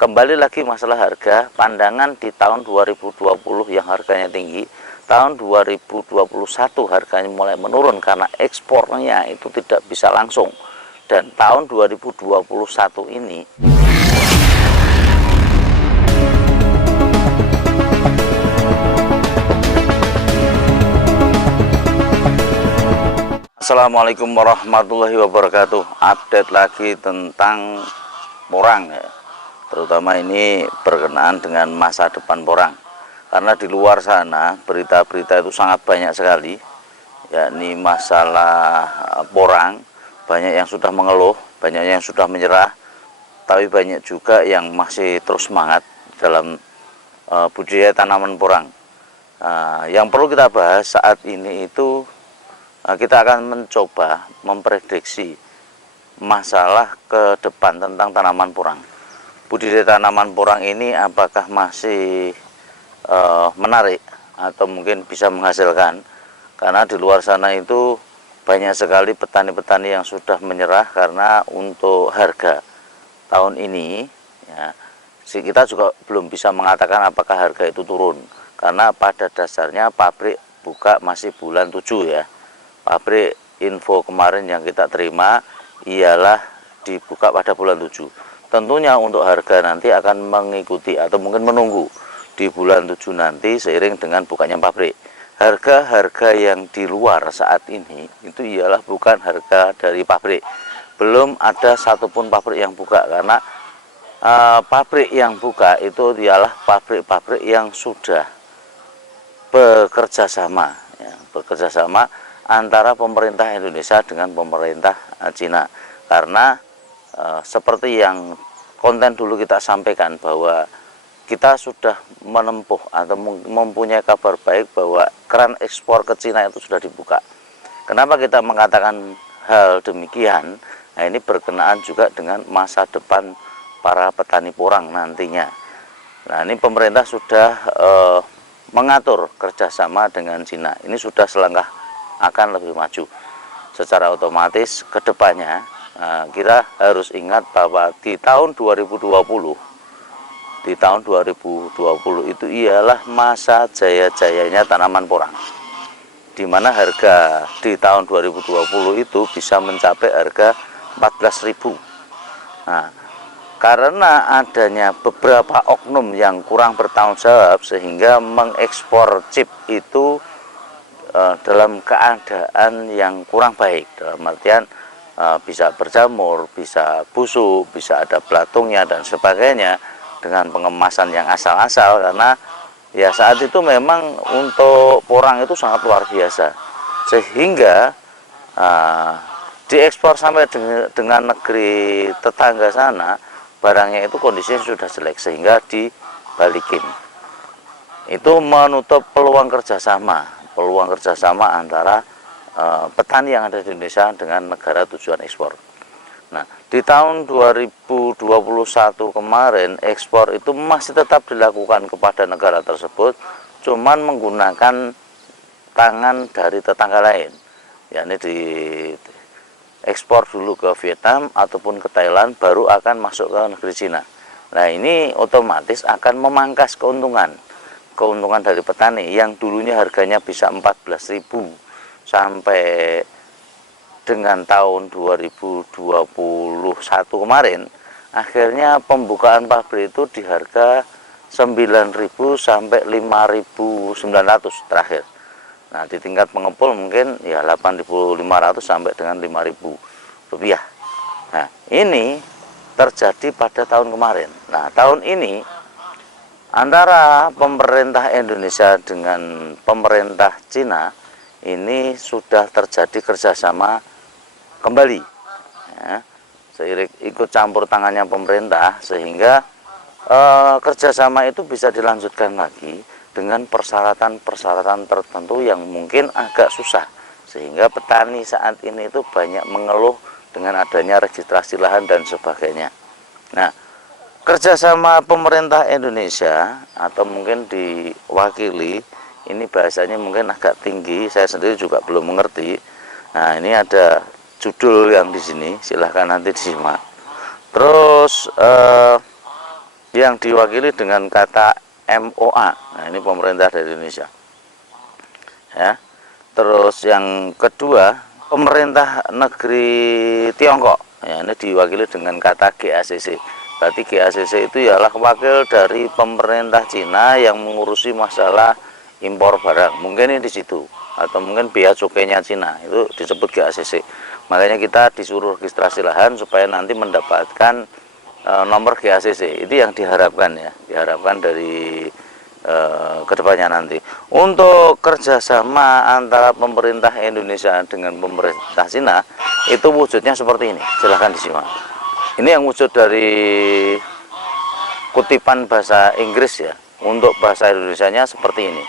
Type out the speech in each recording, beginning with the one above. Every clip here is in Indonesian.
Kembali lagi masalah harga, pandangan di tahun 2020 yang harganya tinggi, tahun 2021 harganya mulai menurun karena ekspornya itu tidak bisa langsung. Dan tahun 2021 ini Assalamualaikum warahmatullahi wabarakatuh. Update lagi tentang porang ya. Terutama ini berkenaan dengan masa depan porang, karena di luar sana berita-berita itu sangat banyak sekali, yakni masalah porang. Banyak yang sudah mengeluh, banyak yang sudah menyerah, tapi banyak juga yang masih terus semangat dalam budidaya tanaman porang. Yang perlu kita bahas saat ini itu, kita akan mencoba memprediksi masalah ke depan tentang tanaman porang. Budidaya tanaman porang ini apakah masih menarik atau mungkin bisa menghasilkan, karena di luar sana itu banyak sekali petani-petani yang sudah menyerah karena untuk harga tahun ini ya, kita juga belum bisa mengatakan apakah harga itu turun, karena pada dasarnya pabrik buka masih bulan 7 ya. Pabrik info kemarin yang kita terima ialah dibuka pada bulan 7. Tentunya untuk harga nanti akan mengikuti atau mungkin menunggu di bulan 7 nanti seiring dengan bukanya pabrik. Harga-harga yang di luar saat ini itu ialah bukan harga dari pabrik. Belum ada satupun pabrik yang buka, karena pabrik yang buka itu ialah pabrik-pabrik yang sudah bekerja sama antara pemerintah Indonesia dengan pemerintah Cina. Karena seperti yang konten dulu kita sampaikan, bahwa kita sudah menempuh atau mempunyai kabar baik bahwa keran ekspor ke Cina itu sudah dibuka. Kenapa kita mengatakan hal demikian? Nah, ini berkenaan juga dengan masa depan para petani porang nantinya. Nah, ini pemerintah sudah mengatur kerjasama dengan Cina. Ini sudah selangkah akan lebih maju. Secara otomatis ke depannya kita harus ingat bahwa di tahun 2020 itu ialah masa jaya-jayanya tanaman porang, di mana harga di tahun 2020 itu bisa mencapai harga 14.000. Nah, karena adanya beberapa oknum yang kurang bertanggung jawab sehingga mengekspor chip itu dalam keadaan yang kurang baik, dalam artian bisa berjamur, bisa busuk, bisa ada belatungnya dan sebagainya, dengan pengemasan yang asal-asal. Karena ya saat itu memang untuk porang itu sangat luar biasa, sehingga diekspor sampai dengan negeri tetangga sana, barangnya itu kondisinya sudah jelek sehingga dibalikin. Itu menutup peluang kerjasama antara petani yang ada di Indonesia dengan negara tujuan ekspor. Nah, di tahun 2021 kemarin ekspor itu masih tetap dilakukan kepada negara tersebut, cuman menggunakan tangan dari tetangga lain, yakni di ekspor dulu ke Vietnam ataupun ke Thailand, baru akan masuk ke negeri Cina. Nah, ini otomatis akan memangkas keuntungan dari petani yang dulunya harganya bisa 14.000 sampai dengan tahun 2021 kemarin. Akhirnya pembukaan pabrik itu di harga 9.000 sampai 5.900 terakhir. Nah, di tingkat pengepul mungkin ya 8.500 sampai dengan 5.000 rupiah. Nah, ini terjadi pada tahun kemarin. Nah, tahun ini antara pemerintah Indonesia dengan pemerintah Cina ini sudah terjadi kerjasama kembali ya, seiring ikut campur tangannya pemerintah, sehingga kerjasama itu bisa dilanjutkan lagi dengan persyaratan-persyaratan tertentu yang mungkin agak susah, sehingga petani saat ini itu banyak mengeluh dengan adanya registrasi lahan dan sebagainya. Nah, kerjasama pemerintah Indonesia atau mungkin diwakili, ini bahasanya mungkin agak tinggi, saya sendiri juga belum mengerti. Nah, ini ada judul yang di sini, silahkan nanti disimak. Terus yang diwakili dengan kata MOA. Nah, ini pemerintah dari Indonesia. Ya. Terus yang kedua, pemerintah negeri Tiongkok. Ya, ini diwakili dengan kata GACC. Berarti GACC itu ialah wakil dari pemerintah Cina yang mengurusi masalah impor barang. Mungkin ini di situ, atau mungkin bea cukainya Cina itu disebut GACC. Makanya kita disuruh registrasi lahan supaya nanti mendapatkan nomor GACC. Itu yang diharapkan ya, diharapkan dari kedepannya nanti. Untuk kerjasama antara pemerintah Indonesia dengan pemerintah Cina itu wujudnya seperti ini. Silahkan disimak. Ini yang wujud dari kutipan bahasa Inggris ya. Untuk bahasa Indonesianya seperti ini.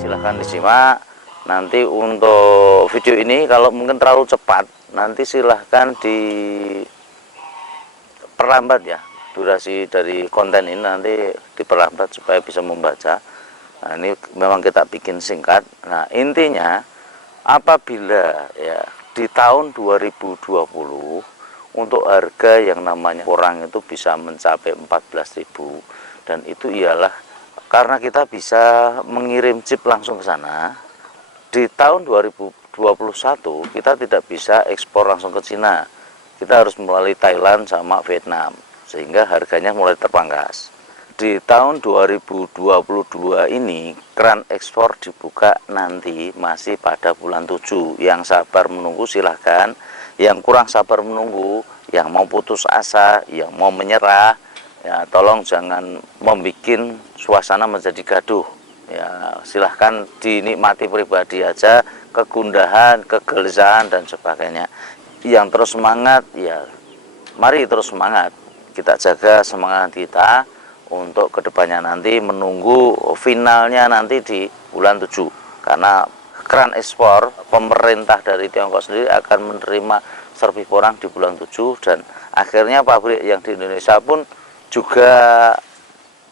silahkan disimak. Nanti untuk video ini kalau mungkin terlalu cepat, nanti silahkan diperlambat ya, durasi dari konten ini nanti diperlambat supaya bisa membaca. Nah, ini memang kita bikin singkat. Nah, intinya apabila ya di tahun 2020 untuk harga yang namanya orang itu bisa mencapai 14.000, dan itu ialah karena kita bisa mengirim chip langsung ke sana. Di tahun 2021 kita tidak bisa ekspor langsung ke Cina, kita harus melalui Thailand sama Vietnam, sehingga harganya mulai terpangkas. Di tahun 2022 ini keran ekspor dibuka nanti masih pada bulan 7. Yang sabar menunggu silahkan, yang kurang sabar menunggu, yang mau putus asa, yang mau menyerah, ya tolong jangan membuat suasana menjadi gaduh. Ya silahkan dinikmati pribadi aja, kegundahan, kegelisahan dan sebagainya. Yang terus semangat ya mari terus semangat, kita jaga semangat kita untuk kedepannya nanti menunggu finalnya nanti di bulan 7, karena keran ekspor pemerintah dari Tiongkok sendiri akan menerima servis porang di bulan 7, dan akhirnya pabrik yang di Indonesia pun juga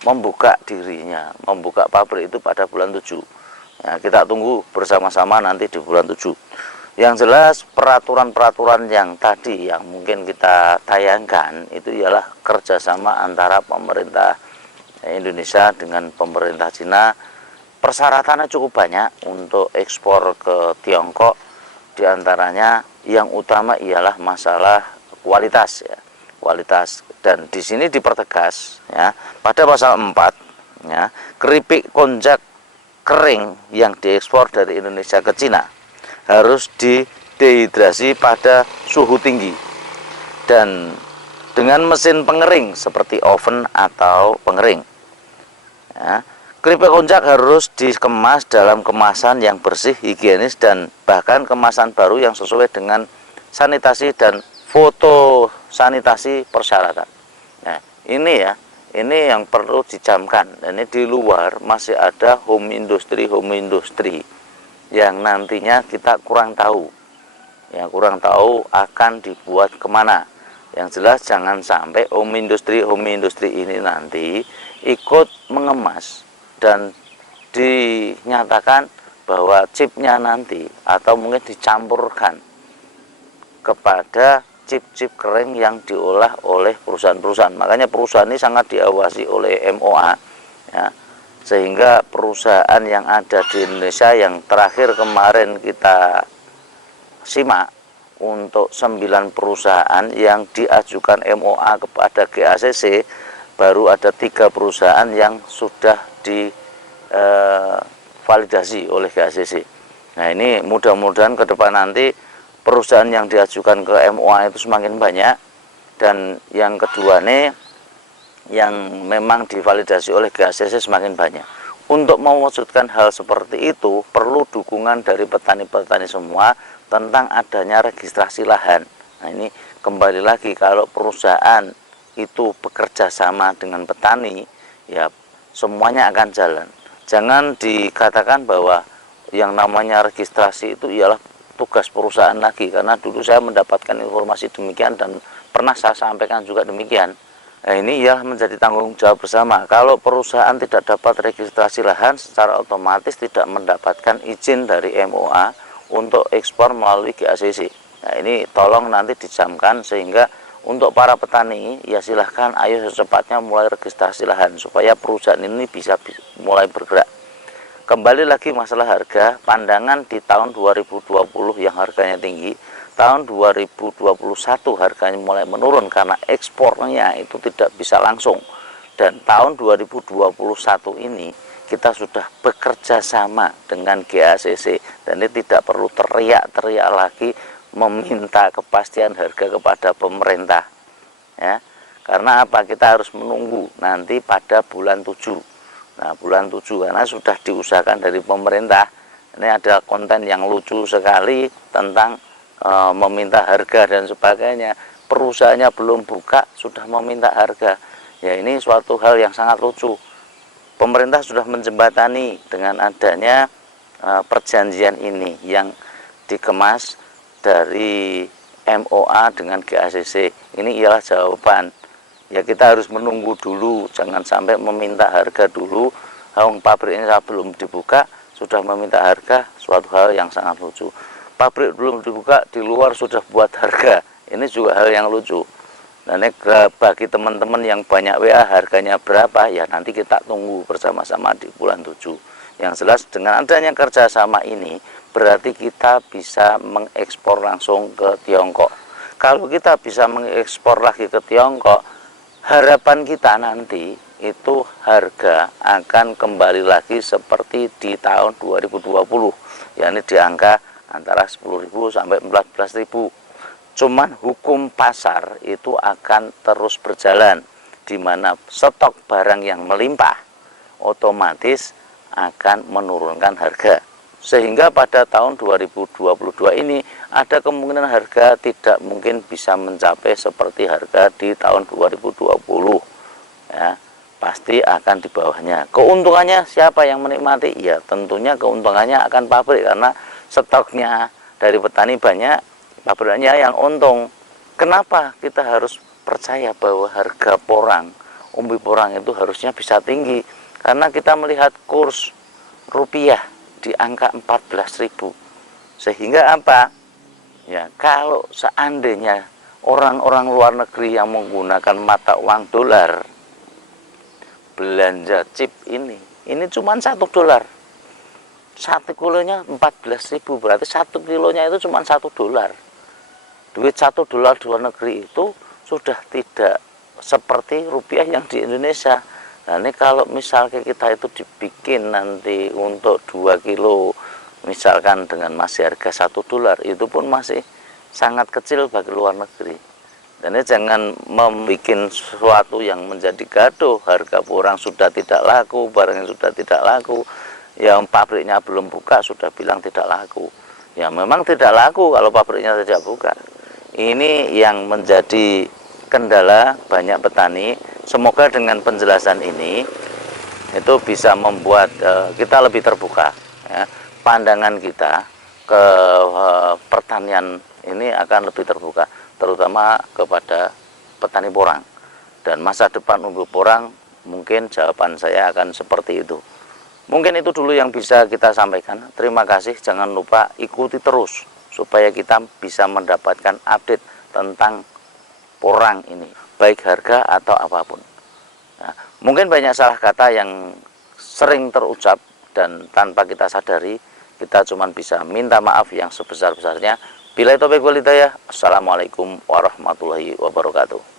membuka dirinya, membuka pabrik itu pada bulan 7. Ya, kita tunggu bersama-sama nanti di bulan 7. Yang jelas peraturan-peraturan yang tadi yang mungkin kita tayangkan itu ialah kerjasama antara pemerintah Indonesia dengan pemerintah Cina. Persyaratannya cukup banyak untuk ekspor ke Tiongkok, diantaranya yang utama ialah masalah kualitas ya, kualitas. Dan di sini dipertegas ya pada pasal 4 ya, keripik konjac kering yang diekspor dari Indonesia ke Cina harus didehidrasi pada suhu tinggi dan dengan mesin pengering seperti oven atau pengering ya. Keripik konjac harus dikemas dalam kemasan yang bersih, higienis, dan bahkan kemasan baru yang sesuai dengan sanitasi dan foto sanitasi persyaratan. Nah, ini ya, ini yang perlu dicamkan. Dan ini di luar masih ada home industry yang nantinya kita kurang tahu. Yang kurang tahu akan dibuat kemana. Yang jelas jangan sampai home industry ini nanti ikut mengemas dan dinyatakan bahwa chipnya nanti atau mungkin dicampurkan kepada chip-chip kering yang diolah oleh perusahaan-perusahaan. Makanya perusahaan ini sangat diawasi oleh MOA ya, sehingga perusahaan yang ada di Indonesia yang terakhir kemarin kita simak untuk 9 perusahaan yang diajukan MOA kepada GACC, baru ada 3 perusahaan yang sudah divalidasi oleh GACC. Nah, ini mudah-mudahan ke depan nanti perusahaan yang diajukan ke MOA itu semakin banyak, dan yang kedua nih yang memang divalidasi oleh GACC semakin banyak. Untuk mewujudkan hal seperti itu perlu dukungan dari petani-petani semua tentang adanya registrasi lahan. Nah, ini kembali lagi, kalau perusahaan itu bekerja sama dengan petani ya semuanya akan jalan. Jangan dikatakan bahwa yang namanya registrasi itu ialah tugas perusahaan lagi, karena dulu saya mendapatkan informasi demikian dan pernah saya sampaikan juga demikian. Nah, ini ya menjadi tanggung jawab bersama. Kalau perusahaan tidak dapat registrasi lahan, secara otomatis tidak mendapatkan izin dari MOA untuk ekspor melalui GACC. Nah, ini tolong nanti dijamkan, sehingga untuk para petani ya silahkan ayo secepatnya mulai registrasi lahan supaya perusahaan ini bisa mulai bergerak. Kembali lagi masalah harga, pandangan di tahun 2020 yang harganya tinggi, tahun 2021 harganya mulai menurun karena ekspornya itu tidak bisa langsung. Dan tahun 2021 ini kita sudah bekerja sama dengan GACC, dan ini tidak perlu teriak-teriak lagi meminta kepastian harga kepada pemerintah ya. Karena apa? Kita harus menunggu nanti pada bulan 7. Nah, bulan 7 karena sudah diusahakan dari pemerintah. Ini ada konten yang lucu sekali tentang meminta harga dan sebagainya. Perusahaannya belum buka sudah meminta harga. Ya, ini suatu hal yang sangat lucu. Pemerintah sudah menjembatani dengan adanya perjanjian ini yang dikemas dari MOA dengan GACC ini ialah jawaban. Ya kita harus menunggu dulu, jangan sampai meminta harga dulu. Pabriknya belum dibuka sudah meminta harga, suatu hal yang sangat lucu. Pabrik belum dibuka di luar sudah buat harga, ini juga hal yang lucu. Nah, ini bagi teman-teman yang banyak WA harganya berapa, ya nanti kita tunggu bersama-sama di bulan 7. Yang jelas dengan adanya kerjasama ini berarti kita bisa mengekspor langsung ke Tiongkok. Kalau kita bisa mengekspor lagi ke Tiongkok, harapan kita nanti itu harga akan kembali lagi seperti di tahun 2020, yakni di angka antara 10.000 sampai 14.000. Cuman hukum pasar itu akan terus berjalan, di mana stok barang yang melimpah otomatis akan menurunkan harga. Sehingga pada tahun 2022 ini ada kemungkinan harga tidak mungkin bisa mencapai seperti harga di tahun 2020. Ya, pasti akan di bawahnya. Keuntungannya siapa yang menikmati? Ya tentunya keuntungannya akan pabrik, karena stoknya dari petani banyak, pabriknya yang untung. Kenapa kita harus percaya bahwa harga porang, umbi porang itu harusnya bisa tinggi? Karena kita melihat kurs rupiah di angka 14.000. Sehingga apa? Ya, kalau seandainya orang-orang luar negeri yang menggunakan mata uang dolar belanja chip ini cuma $1. 1 kilonya 14.000, berarti 1 kilonya itu cuma $1. Duit $1 di luar negeri itu sudah tidak seperti rupiah yang di Indonesia. Nah ini kalau misalnya kita itu dibikin nanti untuk 2 kilo misalkan dengan masih harga $1, itu pun masih sangat kecil bagi luar negeri. Dan ini jangan membuat sesuatu yang menjadi gaduh, harga porang sudah tidak laku, barangnya sudah tidak laku, yang pabriknya belum buka sudah bilang tidak laku. Ya memang tidak laku kalau pabriknya tidak buka. Ini yang menjadi kendala banyak petani. Semoga dengan penjelasan ini itu bisa membuat kita lebih terbuka, ya. Pandangan kita ke pertanian ini akan lebih terbuka, terutama kepada petani porang. Dan masa depan umbi porang, mungkin jawaban saya akan seperti itu. Mungkin itu dulu yang bisa kita sampaikan. Terima kasih, jangan lupa ikuti terus supaya kita bisa mendapatkan update tentang porang ini, baik harga atau apapun. Nah, mungkin banyak salah kata yang sering terucap dan tanpa kita sadari, kita cuma bisa minta maaf yang sebesar-besarnya. Billahi taufiq wal hidayah. Assalamualaikum warahmatullahi wabarakatuh.